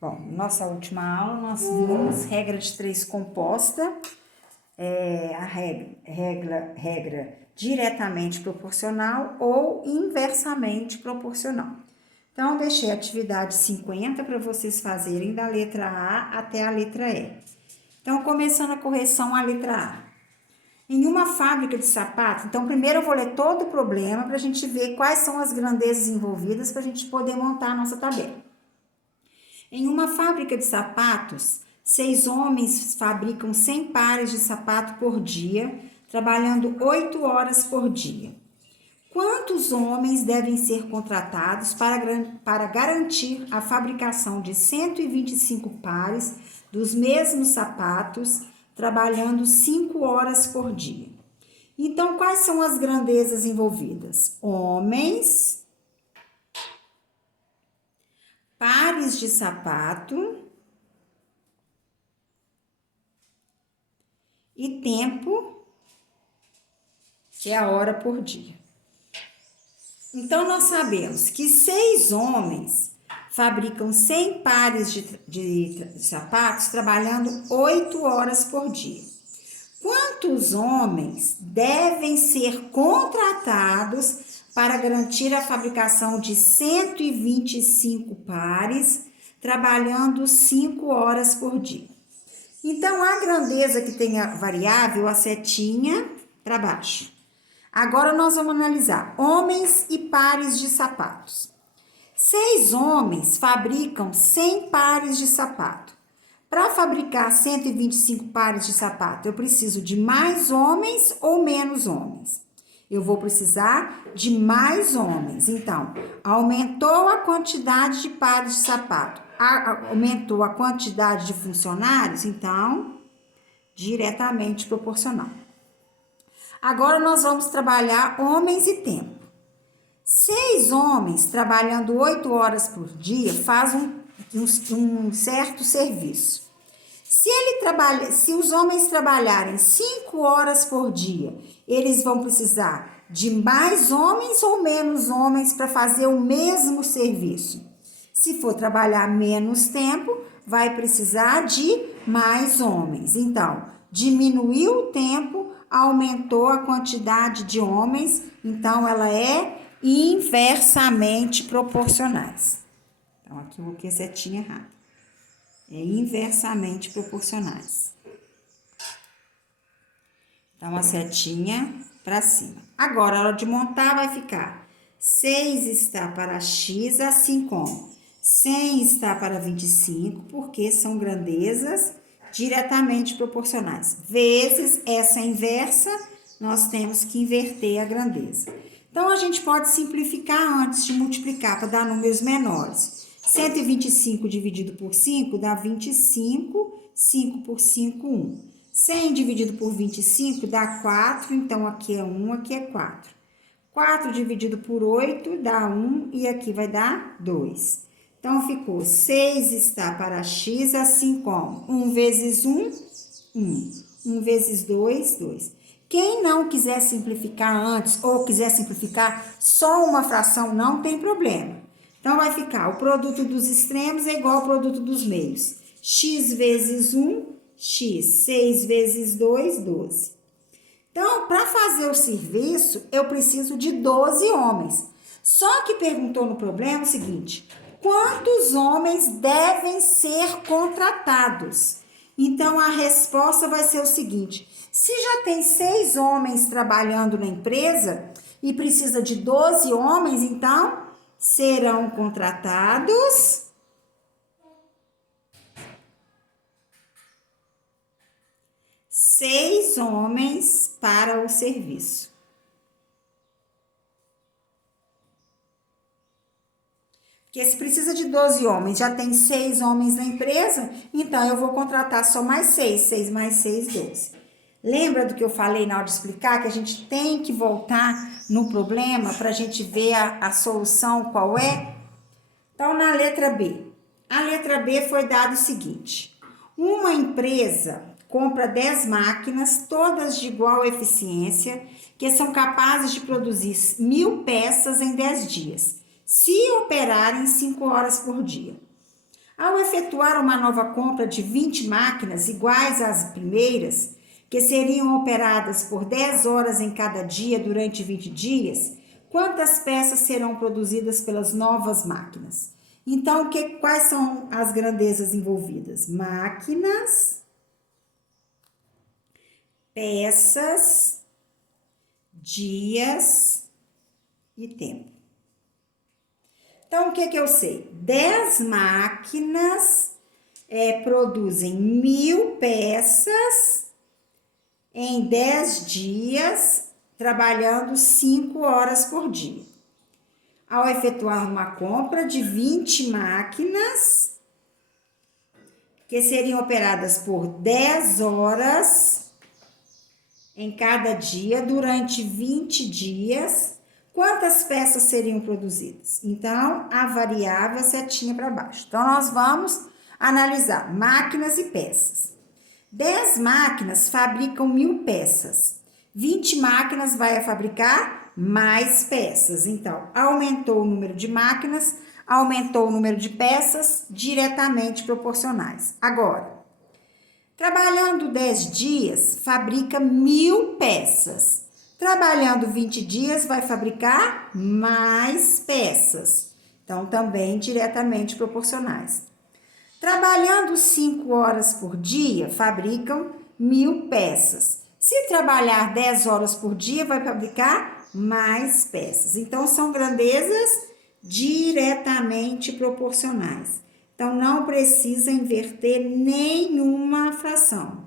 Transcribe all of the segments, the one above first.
Bom, nossa última aula nós vimos regra de 3 composta, a regra diretamente proporcional ou inversamente proporcional. Então, deixei a atividade 50 para vocês fazerem da letra A até a letra E. Então, começando a correção a letra A. Em uma fábrica de sapato, então primeiro eu vou ler todo o problema para a gente ver quais são as grandezas envolvidas para a gente poder montar a nossa tabela. Em uma fábrica de sapatos, 6 homens fabricam 100 pares de sapato por dia, trabalhando 8 horas por dia. Quantos homens devem ser contratados para garantir a fabricação de 125 pares dos mesmos sapatos, trabalhando 5 horas por dia? Então, quais são as grandezas envolvidas? Homens, pares de sapato e tempo, que é a hora por dia. Então, nós sabemos que 6 homens fabricam 100 pares de sapatos trabalhando 8 horas por dia. Quantos homens devem ser contratados para garantir a fabricação de 125 pares, trabalhando 5 horas por dia? Então, a grandeza que tem a variável, a setinha para baixo. Agora, nós vamos analisar homens e pares de sapatos. 6 homens fabricam 100 pares de sapato. Para fabricar 125 pares de sapato, eu preciso de mais homens ou menos homens? Eu vou precisar de mais homens. Então, aumentou a quantidade de pares de sapato, aumentou a quantidade de funcionários, então, diretamente proporcional. Agora, nós vamos trabalhar homens e tempo. 6 homens trabalhando 8 horas por dia faz um certo serviço. Se os homens trabalharem 5 horas por dia, eles vão precisar de mais homens ou menos homens para fazer o mesmo serviço. Se for trabalhar menos tempo, vai precisar de mais homens. Então, diminuiu o tempo, aumentou a quantidade de homens, então ela é inversamente proporcionais. Então, aqui eu coloquei a setinha errada. É inversamente proporcionais. Então, a setinha para cima. Agora, a hora de montar vai ficar 6 está para x, assim como 100 está para 25, porque são grandezas diretamente proporcionais. Vezes essa inversa, nós temos que inverter a grandeza. Então, a gente pode simplificar antes de multiplicar para dar números menores. 125 dividido por 5 dá 25, 5 por 5, 1. 100 dividido por 25 dá 4, então aqui é 1, aqui é 4. 4 dividido por 8 dá 1 e aqui vai dar 2. Então, ficou 6 está para x, assim como 1 vezes 1, 1. 1 vezes 2, 2. Quem não quiser simplificar antes ou quiser simplificar só uma fração, não tem problema. Então, vai ficar o produto dos extremos é igual ao produto dos meios. X vezes 1, x. 6 vezes 2, 12. Então, para fazer o serviço, eu preciso de 12 homens. Só que perguntou no problema o seguinte: quantos homens devem ser contratados? Então, a resposta vai ser o seguinte: se já tem 6 homens trabalhando na empresa e precisa de 12 homens, então serão contratados 6 homens para o serviço. Porque se precisa de 12 homens, já tem 6 homens na empresa, então eu vou contratar só mais 6. 6 mais 6, 12. Lembra do que eu falei na hora de explicar? Que a gente tem que voltar no problema para a gente ver a solução qual é? Então, na letra B. A letra B foi dado o seguinte: uma empresa compra 10 máquinas, todas de igual eficiência, que são capazes de produzir 1000 peças em 10 dias, se operarem 5 horas por dia. Ao efetuar uma nova compra de 20 máquinas iguais às primeiras, que seriam operadas por 10 horas em cada dia durante 20 dias, quantas peças serão produzidas pelas novas máquinas? Então, quais são as grandezas envolvidas? Máquinas, peças, dias e tempo. Então, o que eu sei? 10 máquinas produzem 1000 peças em 10 dias, trabalhando 5 horas por dia. Ao efetuar uma compra de 20 máquinas, que seriam operadas por 10 horas em cada dia, durante 20 dias, quantas peças seriam produzidas? Então, a variável setinha para baixo. Então, nós vamos analisar máquinas e peças. 10 máquinas fabricam 1000 peças. 20 máquinas vai fabricar mais peças. Então, aumentou o número de máquinas, aumentou o número de peças, diretamente proporcionais. Agora, trabalhando 10 dias, fabrica 1000 peças. Trabalhando 20 dias, vai fabricar mais peças. Então, também diretamente proporcionais. Trabalhando 5 horas por dia, fabricam 1000 peças. Se trabalhar 10 horas por dia, vai fabricar mais peças. Então, são grandezas diretamente proporcionais. Então, não precisa inverter nenhuma fração.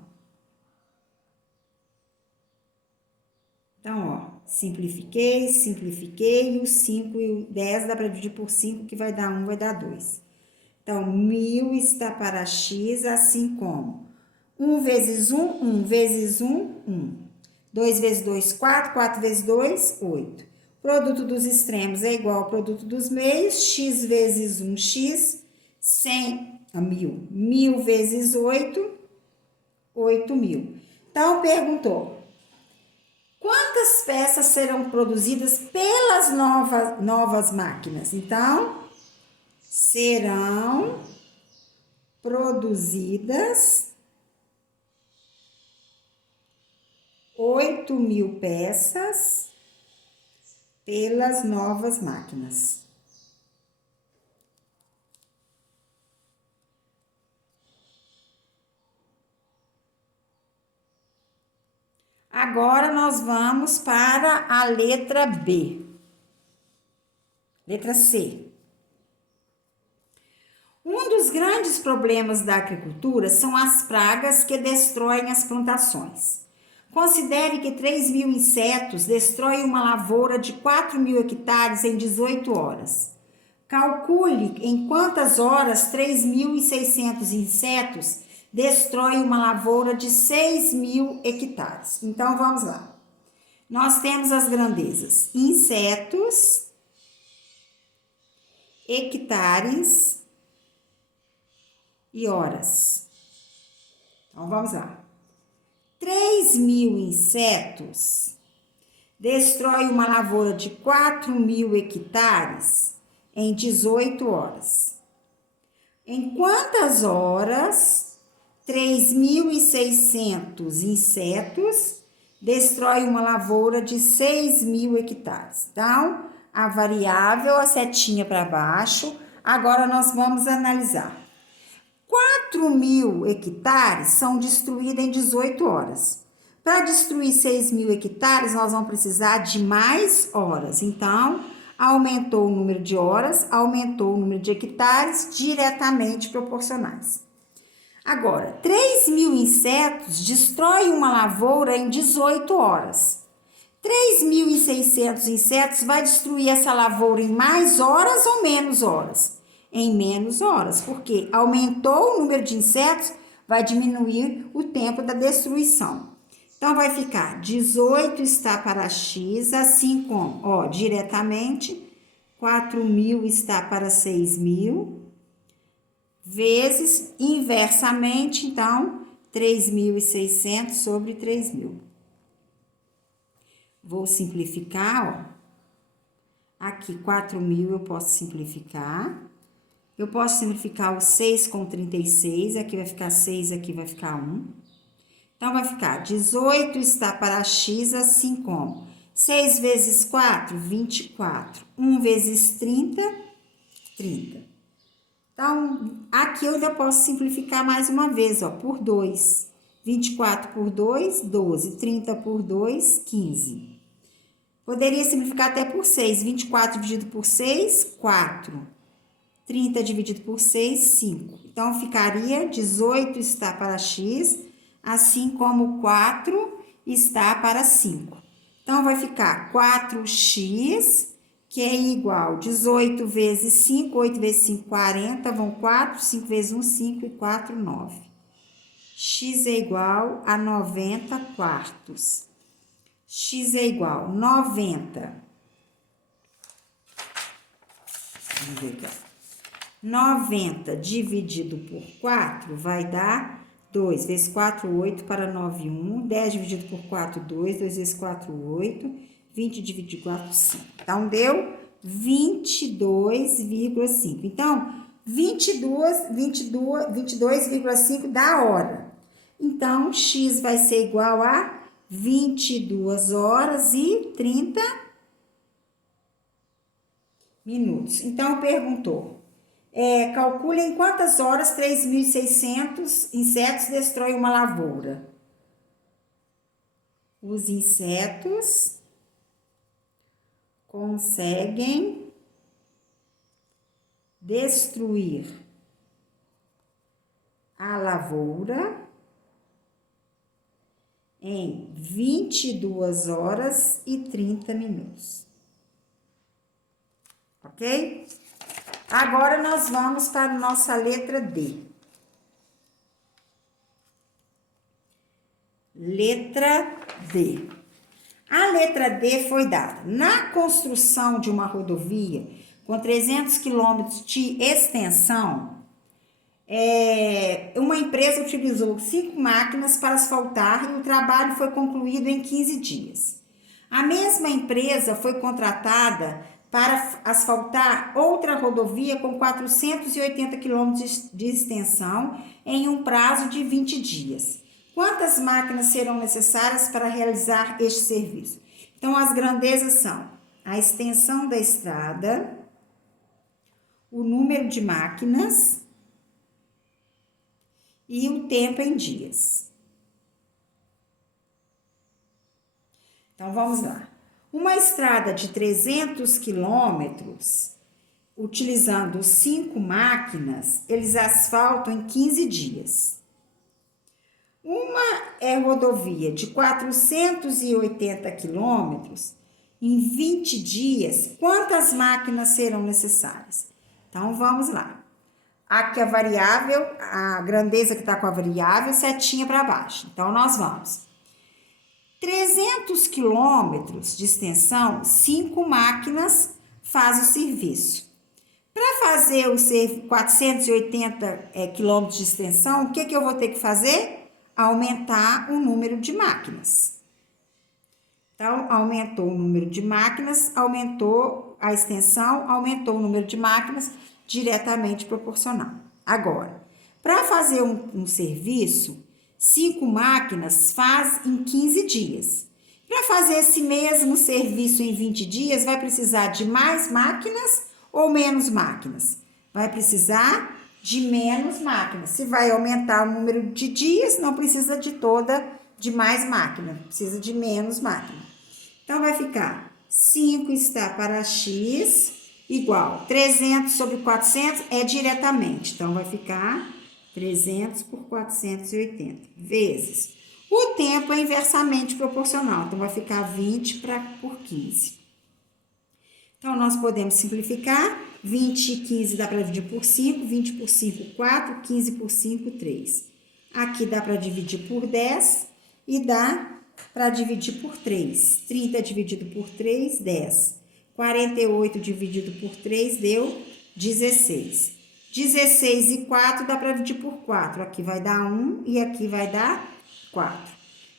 Então, ó, simplifiquei, e o 5 e o 10 dá para dividir por 5, que vai dar 1, vai dar 2. Então, 1000 está para x, assim como 1 vezes 1, 1 vezes 1, 1. 2 vezes 2, 4, 4 vezes 2, 8. Produto dos extremos é igual ao produto dos meios, x vezes 1, x, 100 a 1000. 1000 vezes 8, 8000. Então, perguntou, quantas peças serão produzidas pelas novas máquinas? Então, serão produzidas 8000 peças pelas novas máquinas. Agora nós vamos para a letra B. Letra C. Um dos grandes problemas da agricultura são as pragas que destroem as plantações. Considere que 3.000 insetos destroem uma lavoura de 4.000 hectares em 18 horas. Calcule em quantas horas 3.600 insetos destroem uma lavoura de 6.000 hectares. Então, vamos lá. Nós temos as grandezas: insetos, hectares e horas. Então, vamos lá. 3.000 insetos destrói uma lavoura de 4.000 hectares em 18 horas. Em quantas horas 3.600 insetos destrói uma lavoura de 6.000 hectares? Então, a variável, a setinha para baixo. Agora, nós vamos analisar. 4.000 hectares são destruídos em 18 horas. Para destruir 6.000 hectares, nós vamos precisar de mais horas. Então, aumentou o número de horas, aumentou o número de hectares, diretamente proporcionais. Agora, 3.000 insetos destroem uma lavoura em 18 horas. 3.600 insetos vai destruir essa lavoura em mais horas ou menos horas? Em menos horas, porque aumentou o número de insetos, vai diminuir o tempo da destruição. Então, vai ficar 18 está para x, assim como, ó, diretamente, 4.000 está para 6.000, vezes, inversamente, então, 3.600 sobre 3.000. Vou simplificar, ó. Aqui, 4.000 eu posso simplificar. Eu posso simplificar o 6 com 36, aqui vai ficar 6, aqui vai ficar 1. Então, vai ficar 18 está para x, assim como 6 vezes 4, 24. 1 vezes 30, 30. Então, aqui eu ainda posso simplificar mais uma vez, ó, por 2. 24 por 2, 12. 30 por 2, 15. Poderia simplificar até por 6. 24 dividido por 6, 4. 30 dividido por 6, 5. Então, ficaria 18 está para x, assim como 4 está para 5. Então, vai ficar 4x, que é igual 18 vezes 5, 8 vezes 5, 40, vão 4, 5 vezes 1, 5 e 4, 9. X é igual a 90 quartos. X é igual a 90. Vamos ver aqui, ó. 90 dividido por 4 vai dar 2 vezes 4, 8 para 9, 1. 10 dividido por 4, 2. 2 vezes 4, 8. 20 dividido por 4, 5. Então, deu 22,5. Então, 22,5 da hora. Então, x vai ser igual a 22 horas e 30 minutos. Então, perguntou, calcule em quantas horas 3.600 insetos destroem uma lavoura. Os insetos conseguem destruir a lavoura em 22 horas e 30 minutos. Ok? Agora, nós vamos para a nossa letra D. Letra D. A letra D foi dada na construção de uma rodovia com 300 quilômetros de extensão. Uma empresa utilizou 5 máquinas para asfaltar e o trabalho foi concluído em 15 dias. A mesma empresa foi contratada para asfaltar outra rodovia com 480 quilômetros de extensão em um prazo de 20 dias. Quantas máquinas serão necessárias para realizar este serviço? Então, as grandezas são a extensão da estrada, o número de máquinas e o tempo em dias. Então, vamos lá. Uma estrada de 300 quilômetros, utilizando 5 máquinas, eles asfaltam em 15 dias. Uma rodovia de 480 quilômetros, em 20 dias, quantas máquinas serão necessárias? Então, vamos lá. Aqui a variável, a grandeza que está com a variável, setinha para baixo. Então, nós vamos. 300 quilômetros de extensão, 5 máquinas fazem o serviço. Para fazer o 480 quilômetros de extensão, o que eu vou ter que fazer? Aumentar o número de máquinas. Então, aumentou o número de máquinas, aumentou a extensão, aumentou o número de máquinas, diretamente proporcional. Agora, para fazer um serviço, 5 máquinas faz em 15 dias. Para fazer esse mesmo serviço em 20 dias, vai precisar de mais máquinas ou menos máquinas? Vai precisar de menos máquinas. Se vai aumentar o número de dias, não precisa de mais máquina, precisa de menos máquina. Então, vai ficar 5 está para x igual 300 sobre 400 é diretamente. Então, vai ficar 300 por 480 vezes. O tempo é inversamente proporcional, então vai ficar 20 por 15. Então, nós podemos simplificar. 20 e 15 dá para dividir por 5, 20 por 5, 4, 15 por 5, 3. Aqui dá para dividir por 10 e dá para dividir por 3. 30 dividido por 3, 10. 48 dividido por 3 deu 16. 16 e 4 dá para dividir por 4. Aqui vai dar 1 e aqui vai dar 4.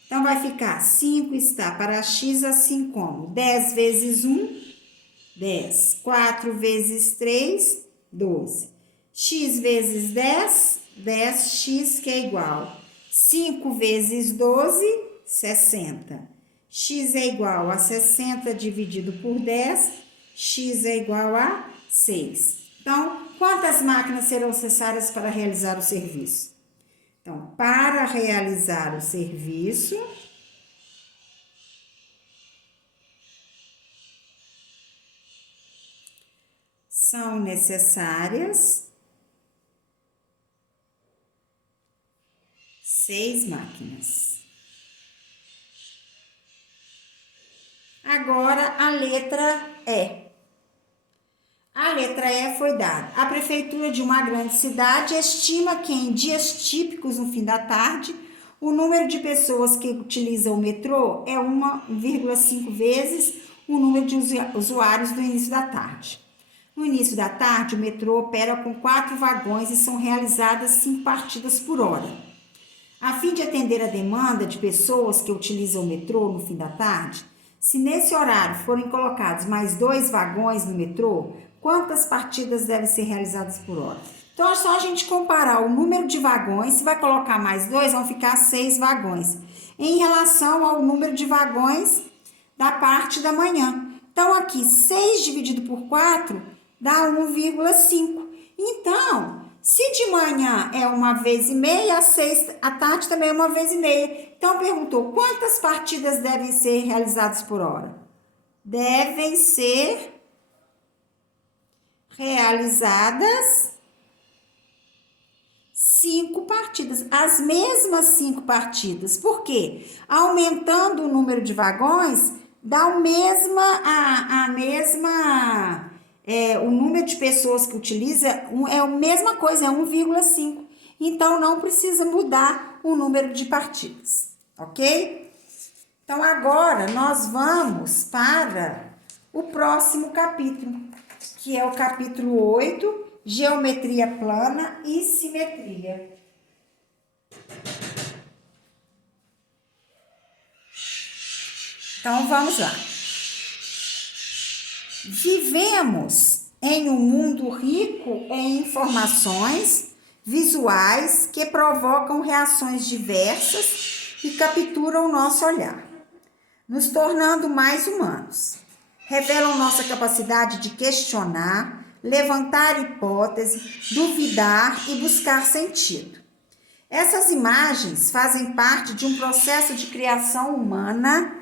Então, vai ficar 5 está para x, assim como 10 vezes 1, 10. 4 vezes 3, 12. x vezes 10, 10x que é igual. 5 vezes 12, 60. X é igual a 60 dividido por 10, x é igual a 6. Então, quantas máquinas serão necessárias para realizar o serviço? Então, para realizar o serviço, são necessárias 6 máquinas. Agora, a letra E. A letra E foi dada. A prefeitura de uma grande cidade estima que em dias típicos no fim da tarde, o número de pessoas que utilizam o metrô é 1,5 vezes o número de usuários do início da tarde. No início da tarde, o metrô opera com 4 vagões e são realizadas 5 partidas por hora. A fim de atender a demanda de pessoas que utilizam o metrô no fim da tarde, se nesse horário forem colocados mais 2 vagões no metrô, quantas partidas devem ser realizadas por hora? Então, é só a gente comparar o número de vagões. Se vai colocar mais 2, vão ficar 6 vagões. Em relação ao número de vagões da parte da manhã. Então, aqui, 6 dividido por 4 dá 1,5. Então, se de manhã é 1,5 vezes, à tarde também é 1,5 vezes. Então, perguntou, quantas partidas devem ser realizadas por hora? Devem ser realizadas 5 partidas, as mesmas 5 partidas. Por quê? Aumentando o número de vagões, dá o número de pessoas que utiliza é a mesma coisa, é 1,5. Então, não precisa mudar o número de partidas, ok? Então, agora nós vamos para o próximo capítulo, que é o capítulo 8, Geometria plana e simetria. Então, vamos lá. Vivemos em um mundo rico em informações visuais que provocam reações diversas e capturam o nosso olhar, nos tornando mais humanos. Revelam nossa capacidade de questionar, levantar hipóteses, duvidar e buscar sentido. Essas imagens fazem parte de um processo de criação humana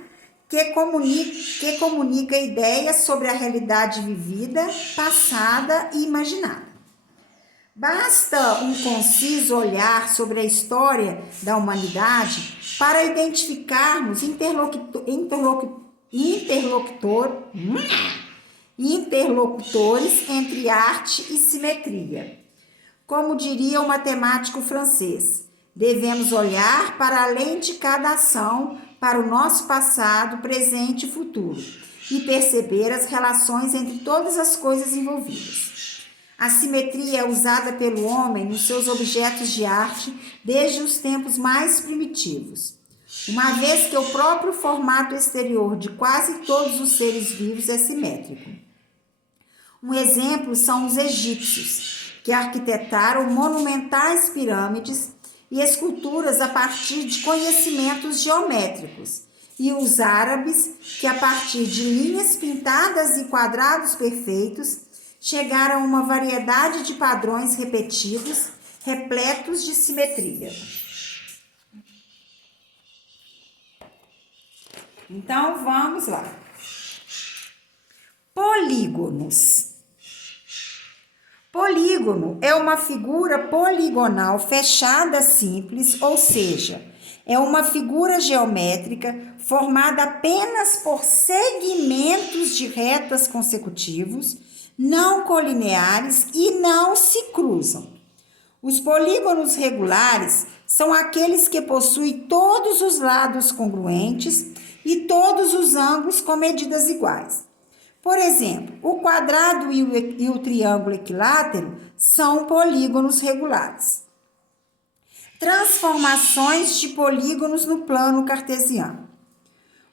que comunica ideias sobre a realidade vivida, passada e imaginada. Basta um conciso olhar sobre a história da humanidade para identificarmos interlocutores entre arte e simetria. Como diria o matemático francês, devemos olhar para além de cada ação, para o nosso passado, presente e futuro, e perceber as relações entre todas as coisas envolvidas. A simetria é usada pelo homem nos seus objetos de arte desde os tempos mais primitivos, uma vez que o próprio formato exterior de quase todos os seres vivos é simétrico. Um exemplo são os egípcios, que arquitetaram monumentais pirâmides e esculturas a partir de conhecimentos geométricos, e os árabes, que a partir de linhas pintadas e quadrados perfeitos, chegaram a uma variedade de padrões repetidos, repletos de simetria. Então, vamos lá. Polígonos. Polígono é uma figura poligonal fechada simples, ou seja, é uma figura geométrica formada apenas por segmentos de retas consecutivos, não colineares e não se cruzam. Os polígonos regulares são aqueles que possuem todos os lados congruentes e todos os ângulos com medidas iguais. Por exemplo, o quadrado e o triângulo equilátero são polígonos regulares. Transformações de polígonos no plano cartesiano.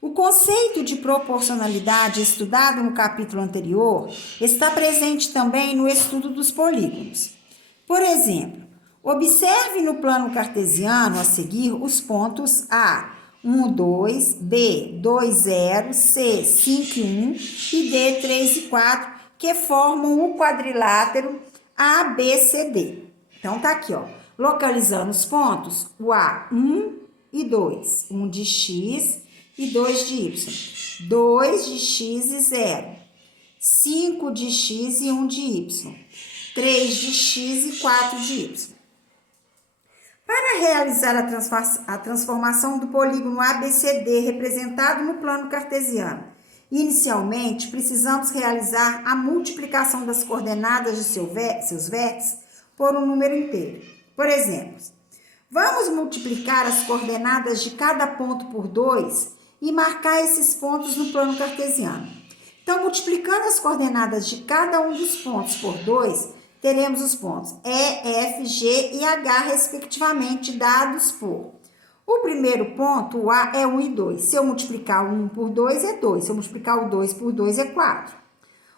O conceito de proporcionalidade estudado no capítulo anterior está presente também no estudo dos polígonos. Por exemplo, observe no plano cartesiano a seguir os pontos A, 1, 2, B, 2, 0, C, 5 e 1 e D, 3 e 4, que formam o quadrilátero ABCD. Então, tá aqui, ó, localizando os pontos, o A, 1 e 2, 1 de X e 2 de Y, 2 de X e 0, 5 de X e 1 de Y, 3 de X e 4 de Y. Para realizar a transformação do polígono ABCD representado no plano cartesiano, inicialmente precisamos realizar a multiplicação das coordenadas de seus vértices por um número inteiro. Por exemplo, vamos multiplicar as coordenadas de cada ponto por 2 e marcar esses pontos no plano cartesiano. Então, multiplicando as coordenadas de cada um dos pontos por 2, teremos os pontos E, F, G e H, respectivamente, dados por... O primeiro ponto, o A, é 1 e 2. Se eu multiplicar o 1 por 2, é 2. Se eu multiplicar o 2 por 2, é 4.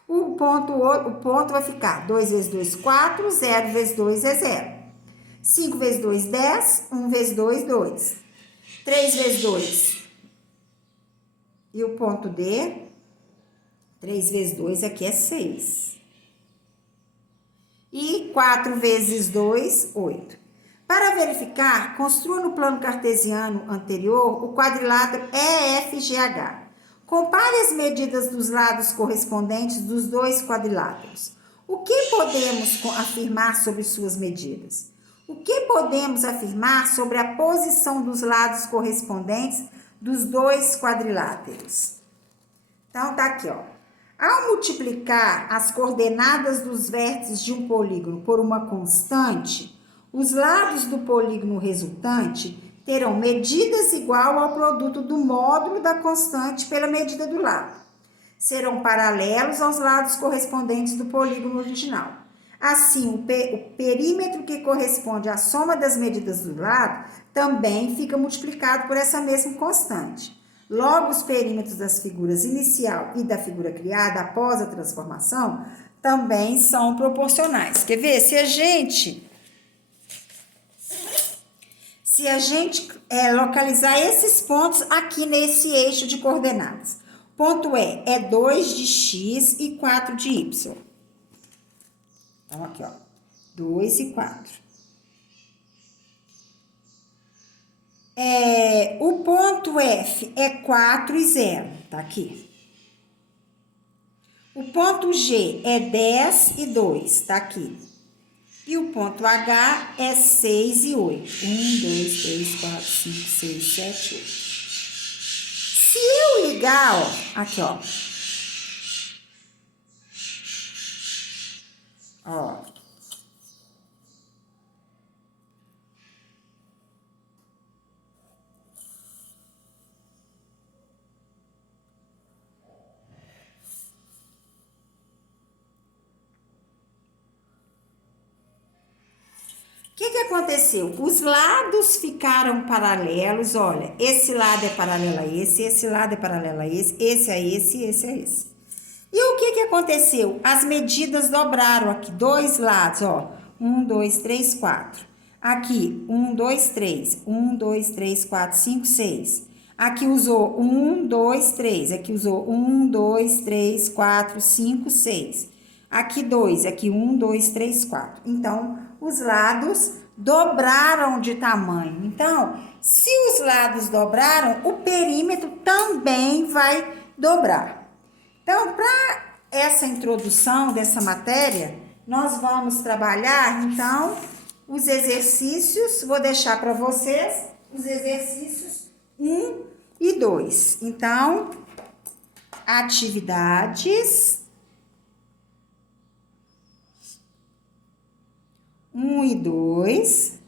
O ponto vai ficar 2 vezes 2, 4. 0 vezes 2 é 0. 5 vezes 2, 10. 1 vezes 2, 2. 3 vezes 2. E o ponto D, 3 vezes 2 aqui é 6. E 4 vezes 2, 8. Para verificar, construa no plano cartesiano anterior o quadrilátero EFGH. Compare as medidas dos lados correspondentes dos dois quadriláteros. O que podemos afirmar sobre suas medidas? O que podemos afirmar sobre a posição dos lados correspondentes dos dois quadriláteros? Então, tá aqui, ó. Ao multiplicar as coordenadas dos vértices de um polígono por uma constante, os lados do polígono resultante terão medidas igual ao produto do módulo da constante pela medida do lado. Serão paralelos aos lados correspondentes do polígono original. Assim, o perímetro que corresponde à soma das medidas do lado também fica multiplicado por essa mesma constante. Logo, os perímetros das figuras inicial e da figura criada após a transformação também são proporcionais. Quer ver? Se a gente localizar esses pontos aqui nesse eixo de coordenadas. Ponto E é 2 de X e 4 de Y. Então, aqui, ó, 2 e 4. O ponto F é 4 e 0, tá aqui. O ponto G é 10 e 2, tá aqui. E o ponto H é 6 e 8. 1, 2, 3, 4, 5, 6, 7, 8. Se eu ligar, ó, aqui, ó. Ó. O que aconteceu? Os lados ficaram paralelos, olha, esse lado é paralelo a esse lado é paralelo a esse a esse a esse. E o que aconteceu? As medidas dobraram aqui, dois lados, ó, 1, 2, 3, 4. Aqui, 1, 2, 3, 1, 2, 3, 4, 5, 6. Aqui usou 1, 2, 3, aqui usou 1, 2, 3, 4, 5, 6. Aqui 2, aqui 1, 2, 3, 4. Então, os lados dobraram de tamanho. Então, se os lados dobraram, o perímetro também vai dobrar. Então, para essa introdução dessa matéria, nós vamos trabalhar, então, os exercícios. Vou deixar para vocês os exercícios 1 e 2. Então, atividades 1 e 2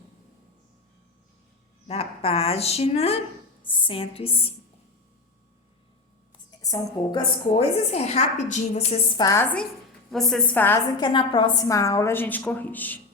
da página 105. São poucas coisas, rapidinho vocês fazem, que na próxima aula a gente corrige.